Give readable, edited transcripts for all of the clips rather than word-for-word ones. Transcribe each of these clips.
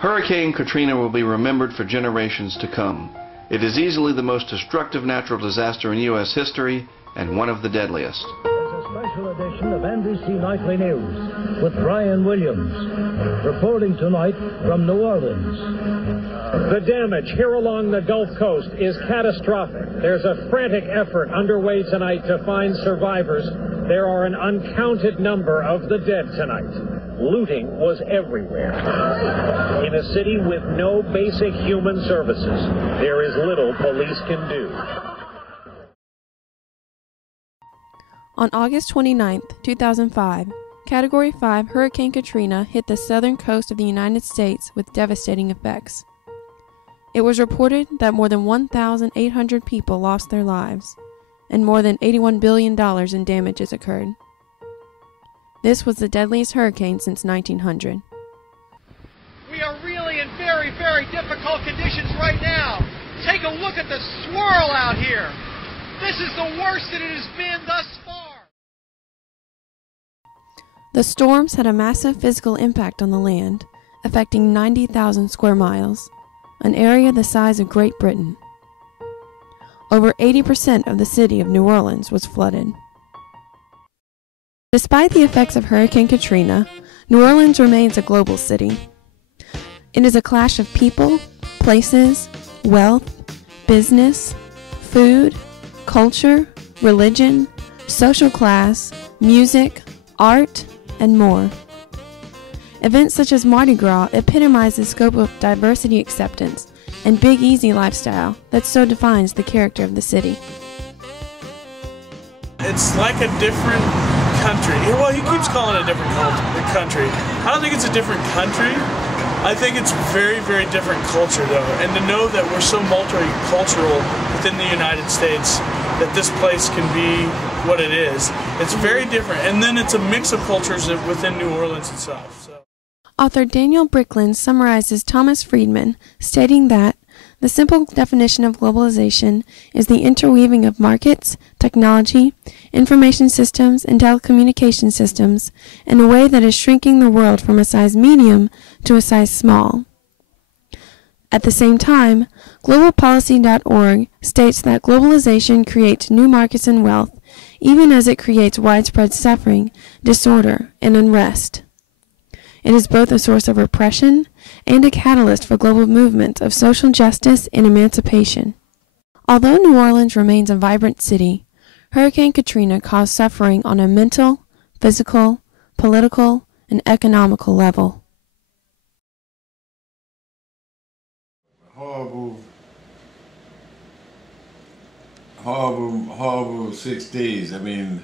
Hurricane Katrina will be remembered for generations to come. It is easily the most destructive natural disaster in U.S. history and one of the deadliest. It's a special edition of NBC Nightly News with Brian Williams, reporting tonight from New Orleans. The damage here along the Gulf Coast is catastrophic. There's a frantic effort underway tonight to find survivors. There are an uncounted number of the dead tonight. Looting was everywhere. In a city with no basic human services, there is little police can do. On August 29, 2005, Category 5 Hurricane Katrina hit the southern coast of the United States with devastating effects. It was reported that more than 1,800 people lost their lives, and more than $81 billion in damages occurred. This was the deadliest hurricane since 1900. We are really in very, very difficult conditions right now. Take a look at the swirl out here. This is the worst that it has been thus far. The storms had a massive physical impact on the land, affecting 90,000 square miles, an area the size of Great Britain. Over 80% of the city of New Orleans was flooded. Despite the effects of Hurricane Katrina, New Orleans remains a global city. It is a clash of people, places, wealth, business, food, culture, religion, social class, music, art, and more. Events such as Mardi Gras epitomize the scope of diversity acceptance and Big Easy lifestyle that so defines the character of the city. It's like a different country. Well, he keeps calling it a different country. I don't think it's a different country. I think it's very, very different culture, though. And to know that we're so multicultural within the United States, that this place can be what it is, it's very different. And then it's a mix of cultures within New Orleans itself. So. Author Daniel Brickland summarizes Thomas Friedman, stating that the simple definition of globalization is the interweaving of markets, technology, information systems, and telecommunication systems in a way that is shrinking the world from a size medium to a size small. At the same time, globalpolicy.org states that globalization creates new markets and wealth, even as it creates widespread suffering, disorder, and unrest. It is both a source of repression and a catalyst for global movements of social justice and emancipation. Although New Orleans remains a vibrant city, Hurricane Katrina caused suffering on a mental, physical, political, and economical level. Horrible 6 days. I mean,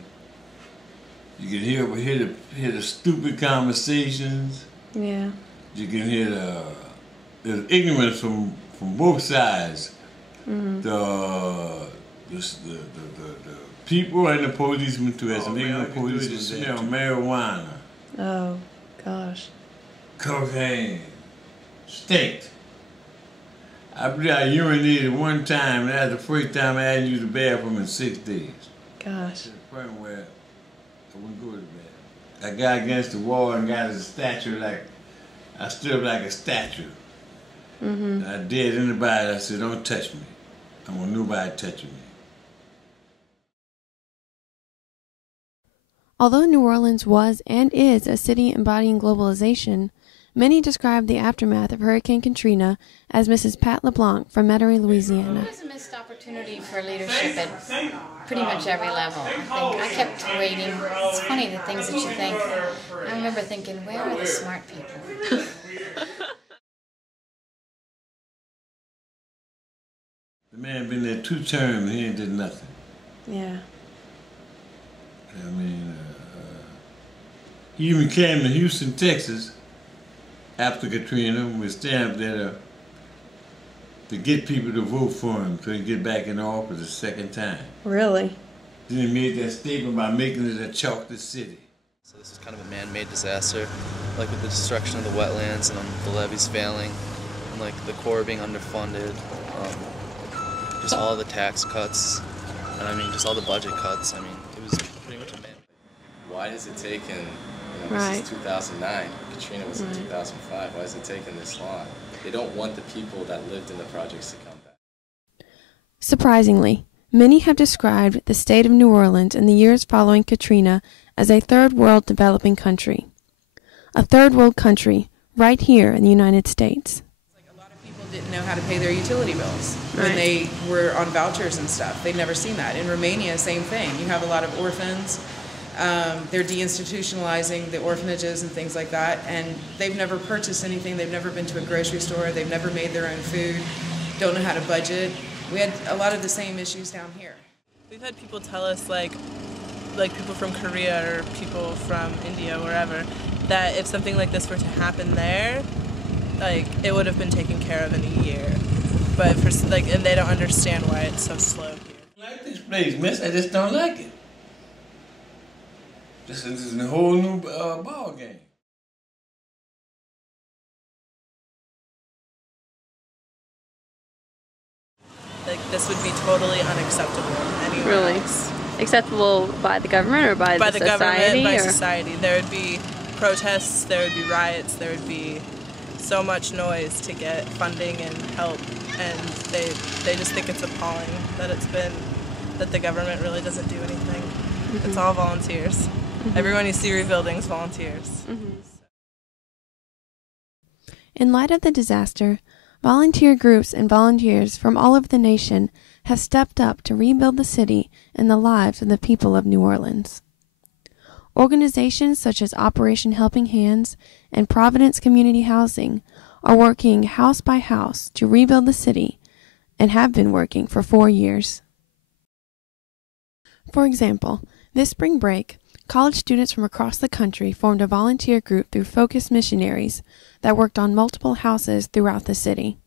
you can hear the stupid conversations. Yeah. You can hear the ignorance from both sides. Mm-hmm. The people and the policemen too. As some ignorant policemen smell marijuana. Oh, gosh. Cocaine. State. I believe I urinated one time, and that was the first time I hadn't used the bathroom in 6 days. Gosh. To the point where I wouldn't go to bed. I got against the wall and got as a statue, I stood up like a statue. Mm-hmm. And I dared anybody, I said, don't touch me. I want nobody touching me. Although New Orleans was and is a city embodying globalization, many describe the aftermath of Hurricane Katrina as Mrs. Pat LeBlanc from Metairie, Louisiana. It was a missed opportunity for leadership at pretty much every level. I kept waiting. It's funny the things that you think. I remember thinking, where are the smart people? The man been there 2 terms, he ain't did nothing. Yeah. I mean, he even came to Houston, Texas, after Katrina, we stand up there to get people to vote for him so he can get back in office a second time. Really? Then he made that statement by making it a chocolate city. So this is kind of a man-made disaster, like with the destruction of the wetlands and the levees failing, and like the Corps being underfunded, just all the tax cuts, and I mean just all the budget cuts. I mean, it was pretty much a man. Why has it taken, know, this is 2009. Katrina was in 2005. Why is it taking this long? They don't want the people that lived in the projects to come back. Surprisingly, many have described the state of New Orleans in the years following Katrina as a third world developing country. A third world country right here in the United States. A lot of people didn't know how to pay their utility bills when they were on vouchers and stuff. They'd never seen that. In Romania, same thing. You have a lot of orphans. They're deinstitutionalizing the orphanages and things like that, and they've never purchased anything. They've never been to a grocery store. They've never made their own food. Don't know how to budget. We had a lot of the same issues down here. We've had people tell us, like people from Korea or people from India, wherever, that if something like this were to happen there, like, it would have been taken care of in a year. But for, like, and they don't understand why it's so slow here. I like this place, miss. I just don't like it. This is a whole new ball game. Like, this would be totally unacceptable anywhere else. Acceptable by the government or by the society? By the government, by society. There would be protests, there would be riots, there would be so much noise to get funding and help, and they just think it's appalling that the government really doesn't do anything. Mm-hmm. It's all volunteers. Mm-hmm. Everyone you see rebuilding is volunteers. Mm-hmm. In light of the disaster, volunteer groups and volunteers from all over the nation have stepped up to rebuild the city and the lives of the people of New Orleans. Organizations such as Operation Helping Hands and Providence Community Housing are working house by house to rebuild the city and have been working for 4 years. For example, this spring break, college students from across the country formed a volunteer group through Focus Missionaries that worked on multiple houses throughout the city.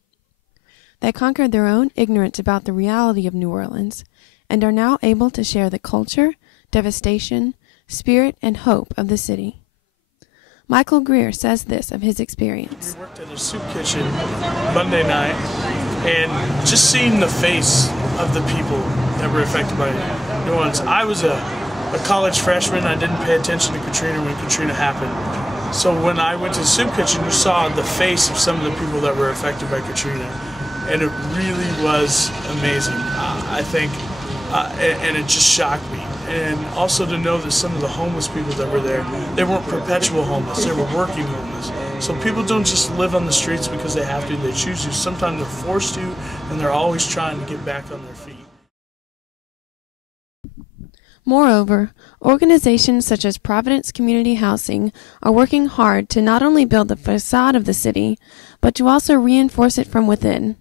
They conquered their own ignorance about the reality of New Orleans and are now able to share the culture, devastation, spirit, and hope of the city. Michael Greer says this of his experience. We worked at a soup kitchen Monday night, and just seeing the face of the people that were affected by New Orleans. I was a college freshman. I didn't pay attention to Katrina when Katrina happened. So when I went to the soup kitchen, you saw the face of some of the people that were affected by Katrina. And it really was amazing, I think, and it just shocked me. And also to know that some of the homeless people that were there, they weren't perpetual homeless, they were working homeless. So people don't just live on the streets because they have to, they choose to. Sometimes they're forced to, and they're always trying to get back on their feet. Moreover, organizations such as Providence Community Housing are working hard to not only build the facade of the city, but to also reinforce it from within.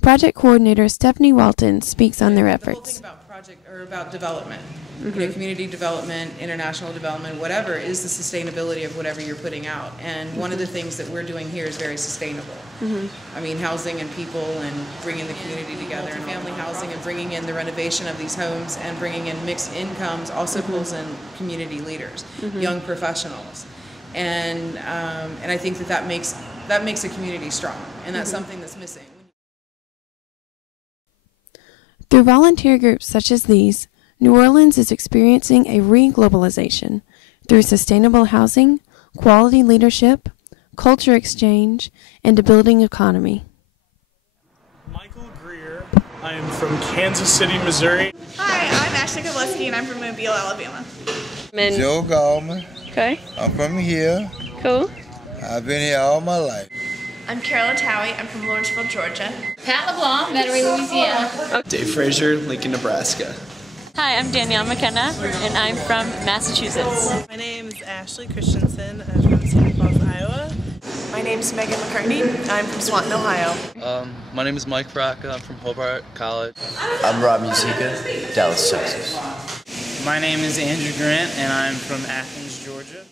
Project coordinator Stephanie Walton speaks on their efforts. The whole thing about development, you know, community development, international development, whatever, is the sustainability of whatever you're putting out. And one of the things that we're doing here is very sustainable. I mean, housing and people and bringing the community together, and family housing and bringing in the renovation of these homes and bringing in mixed incomes also pulls in community leaders, young professionals. And I think that makes a community strong, and that's something that's missing. Through volunteer groups such as these, New Orleans is experiencing a re-globalization through sustainable housing, quality leadership, culture exchange, and a building economy. Michael Greer. I am from Kansas City, Missouri. Hi, I'm Ashley Kowalski, and I'm from Mobile, Alabama. Joe Gallman. Okay. I'm from here. Cool. I've been here all my life. I'm Carolyn Towie. I'm from Lawrenceville, Georgia. Pat LeBlanc, Metairie, Louisiana. Dave Frazier, Lincoln, Nebraska. Hi, I'm Danielle McKenna, and I'm from Massachusetts. My name is Ashley Christensen. I'm from St. Paul, Iowa. My name is Megan McCartney. I'm from Swanton, Ohio. My name is Mike Baraka. I'm from Hobart College. I'm Rob Musica, Dallas, Texas. My name is Andrew Grant, and I'm from Athens, Georgia.